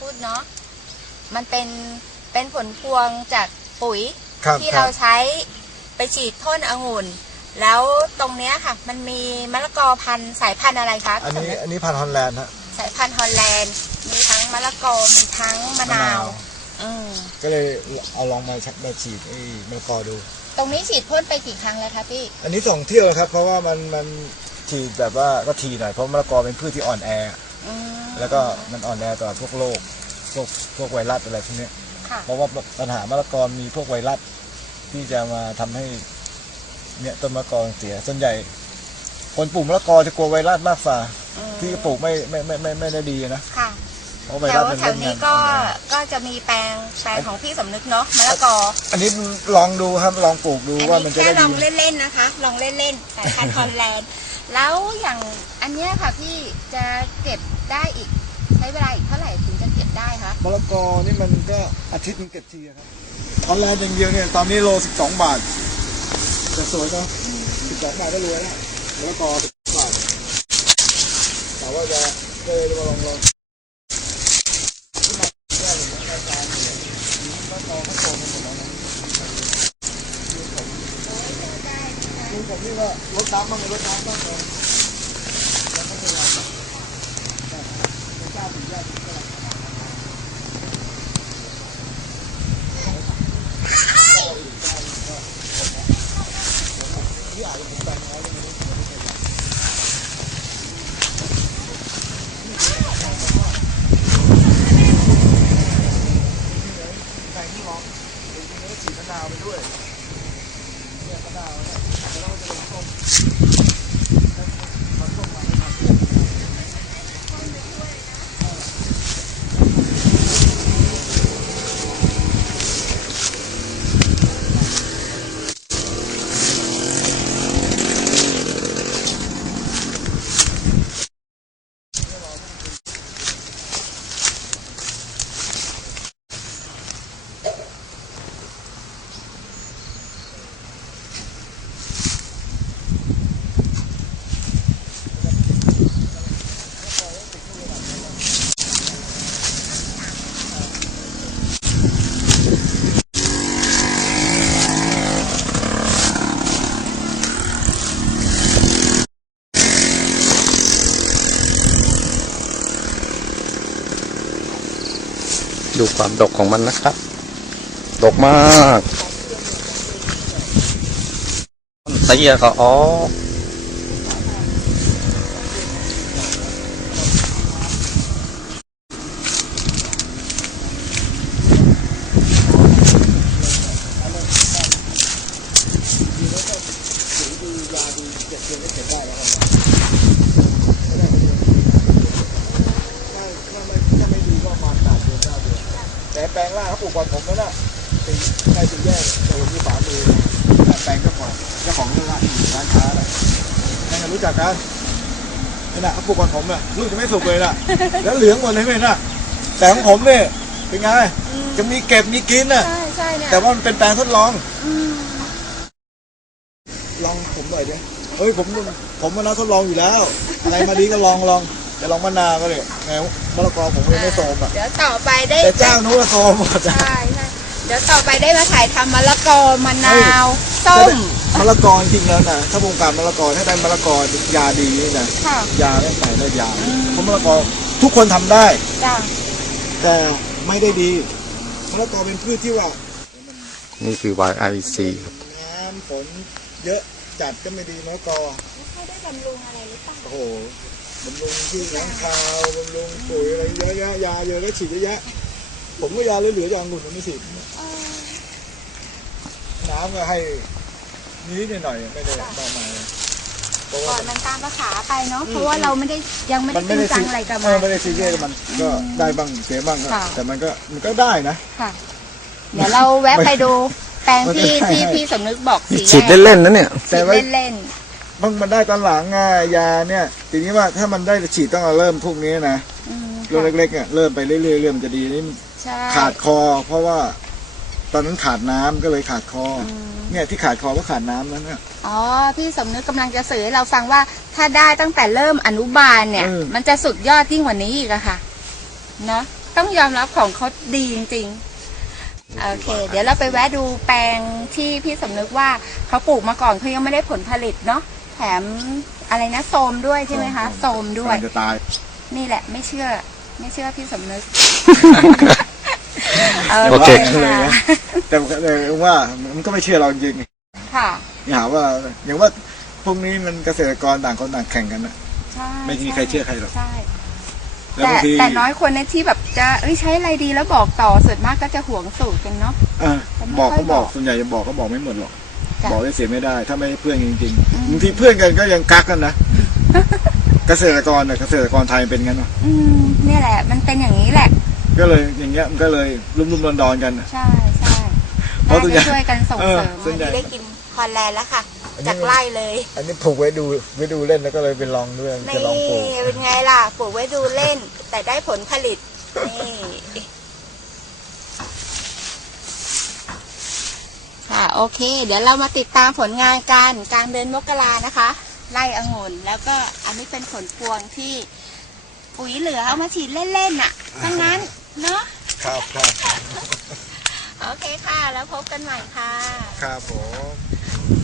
พูดเนาะมันเป็นเป็นผลพวงจากปุ๋ยครับที่คเรารับ ใช้ไปฉีดพ่นองุ่น แล้วตรงเนี้ยค่ะ มันมีมะละกอพันธุ์สายพันธุ์อะไรคะอันนี้อันนี้พันธุ์ฮอลแลนด์ฮะสายพันธุ์ฮอลแลนด์ มีทั้งมะละกอมีทั้งมะนาว อืมก็เลยเอาลองมาชักมาฉีดไอ้มะละกอดู ตรงนี้ฉีดพ่นไปกี่ครั้งแล้วคะพี่ อันนี้สองเที่ยวครับ เพราะว่ามันมันฉีดแบบว่าก็ทีหน่อยเพราะมะละกอเป็นพืชที่อ่อนแอ อืม แล้วก็มันอ่อนแอต่อพวกโรคพวกพวกไวรัสอะไรพวกเนี้ยค่ะเพราะว่าปัญหามะละกอมีพวกไวรัสที่จะมาทำให้เนี่ยต้นมะละกอเสียส่วนใหญ่ คนปลูกมะละกอจะกลัวไวรัสมากกว่าอืมที่ปลูกไม่ไม่ไม่ไม่ไม่ได้ดีนะค่ะเพราะไวแถรัสวมันแถเล่วนนี้งานก็อ่อนแอก็จะมีแปลงแปลงของพี่สมนึกเนาะมะละกออันนี้ลองดูครับลองปลูกดูอันว่ามันนี้จะแค่ได้ลดีองเล่นๆนะคะ ลองเล่นๆสายพันธุ์ฮอลแลนด์แล้วอย่างอันเนี้ยค่ะพี่จะเก็บ ได้อีก ใช้เวลาอีกเท่าไหร่ถึงจะเก็บได้คะมะละกอนี่มันก็อาทิตย์หนึงเก็บทีอะครับฮอลแลนด์อย่างเดียวเนี่ยตอนนี้โลสิบสองบาทแต่สวยเนาะสิบสองบาทก็รวยแล้วมะละกอสิบบาทแต่ว่าจะก็เลยมาลองลองที่มาแก้หนึ่งอาจารย์เนี่ยมะละกอเขาโตกันหมดแล้วนะคือผมคือผมนี่ว่ารดน้ำบ้างไม่รดน้ำบ้างเลยแล้วก็พยายามแบบ ไม่กล้าถึงแยกที่ตลาดที่อาจจะผมจำน้อยไม่รู้แตงที่ร้องจริงๆแล้วฉีดมะนาวไปด้วยเนี่ยมะนาวเนี่ยแล้วก็จะลงส้มมันส้ม ดูความดกของมันนะครับ ดกมากตะเกียก็ออก ถ้าถ้าไม่ถ้าไม่ดีก็ประมาณแปดเดือนเก้าเดือนแต่แป ลงล่างเขาปลูกก่อนผมแล้วนะตีใกล้ถึงแยกจะเห็นที่ฝามือนะแปลงเจ้าของเจ้าของร้านร้านค้าอะไรนั่นนะรู้จักกันนี่นะเขาปลูกก่อนผมอะลูกจะไม่สุกเลยนะแล้วเหลืองหมดเลยเห็นนะแต่ของผมเนี่ยเป็นไงจะมีเก็บมีกินน่ะใช่ใช่เนี่ยแต่ว่ามันเป็นแปลงทดลองอืมลองผมหน่อยดิเฮ้ยผมผมมานัทดลองอยู่แล้ว อะไรมาดีก็ลองลอง จะลองมะนาวก็เลยไงมะละกอผมยังไม่โซมอะเดี๋ยวต่อไปได้แต่เจ้านู้นก็โซมหมดอะใช่ใช่เดี๋ยวต่อไปได้มาถ่ายทำมะละกอมะนาวส้มมะละกอจริงๆแล้วนะถ้าวงการมะละกอถ้าได้มะละกอยาดีนี่นะค่ะยาไม่ใส่ได้ยาเพราะมะละกอทุกคนทำได้ จ้ะแต่ไม่ได้ดีมะละกอเป็นพืชที่ว่านี่คือ YIC ครับน้ำฝนเยอะจัดก็ไม่ดีมะละกอเขาได้บำรุงอะไรหรือเปล่า โอ้โห บำรุงที่ล้างคาวบำรุงปุ๋ยอะไรเยอะแยะยาเยอะก็ฉีดเยอะแยะ ผมก็ยาเหลือๆอย่างหุ่นผมไม่ฉีดเออน้ำก็ให้นิดหน่อยๆไม่ได้มากมายเพราะก่ว่าอนมันตามภาษาไปเนาะ เพราะว่าเราไม่ได้ยังไม่ได้มันจไม่ริงได้จัซีงอะไรกับเอมัอนไม่ได้ซีเรียสกับมันก็ได้บ้างเสียบ้างก็ค่ะ แต่มันก็มันก็ได้นะ ค่ะ เดี๋ยวเราแวะไปดูแปลงที่ไม่ได้ ที่พี่สมนึกบอกสีฉีดเล่นๆนะเนี่ยๆแต่ฉีดไว้เล่น มันมันได้ตอนหลังไงยาเนี่ยทีนี้ว่าถ้ามันได้ฉีดต้องเอาเริ่มพวกนี้นะๆอืมเรื่องเล็กๆเนี่ยเริ่มไปเรื่อยๆเรื่อยมันจะดีนี่ใช่ขาดคอ เพราะว่าตอนนั้นขาดน้ำก็เลยขาดคอออืมเนี่ยที่ขาดคอก็ขาดน้ำนั้นเนี่ย อ๋อพี่สมนึกกำลังจะสื่อให้เราฟังว่าถ้าได้ตั้งแต่เริ่มอนุบาลเนี่ย เออ มันจะสุดยอดยิ่งกว่านี้อีกอะค่ะเนอะต้องยอมรับของเขาดีจริงๆโอเค เดี๋ยวเราไปแวะดูแปลงที่พี่สำนึกว่าเขาปลูกมาก่อนเขายังไม่ได้ผลผลิตเนาะ แถมอะไรนะโซมด้วยใช่ไหมคะโซมด้วยกำลังจะตาย นี่แหละไม่เชื่อ ไม่เชื่อพี่สำนึกโอเคเลยค่ะนะแต่เลยว่ามันก็ไม่เชื่อเราจริงค่ะๆอย่าหาว่า อย่างว่าพวกนี้มันเกษตรกรต่างคนต่างแข่งกันนะใช่ไม่มีใครเชื่อใครหรอกใช่แล้วแต่บางทีแต่น้อยคนนะที่แบบจะเอ้ยใช้อะไรดีแล้วบอกต่อส่วนมากก็จะหวงสูตรกันเนาะเออแต่ไม่บอกค่อยก็บอกบอกส่วนใหญ่จะบอกก็บอกไม่หมดหรอกจ้ะ บอกได้เสียไม่ได้ ถ้าไม่เพื่อนจริงอืมๆบางทีเพื่อนกันก็ยังกักกันนะเกษตรกรเนี่ยเกษตรกรไทยเป็นงั้นวะอืมเนี่ยแหละ มันเป็นอย่างนี้แหละ ก็เลยอย่างเงี้ยมันก็เลยรุ่มๆดอนๆกันน่ะใช่ใช่เพราะส่วนใหญ่ได้ช่วยกันส่งเออเสริมส่วนใหญ่ได้กินฮอลแลนด์แล้วค่ะอันนี้จากไร่เลย อันนี้ผูกไว้ดูไว้ดูเล่นแล้วก็เลยไปลองด้วยนี่จะลองปลูกเป็นไงล่ะปลูกไว้ดูเล่น แต่ได้ผลผลิตนี่ ค่ะ โอเค เดี๋ยวเรามาติดตามผลงานกันกลางเดือนมกรานะคะ ไล่องุ่นแล้วก็อันนี้เป็นผลพวงที่ปุ๋ยเหลือเอามาฉีดเล่นๆน่ะทั้งนั้นเนาะครับครับโอเคค่ะ แล้วพบกันใหม่ค่ะ ครับผม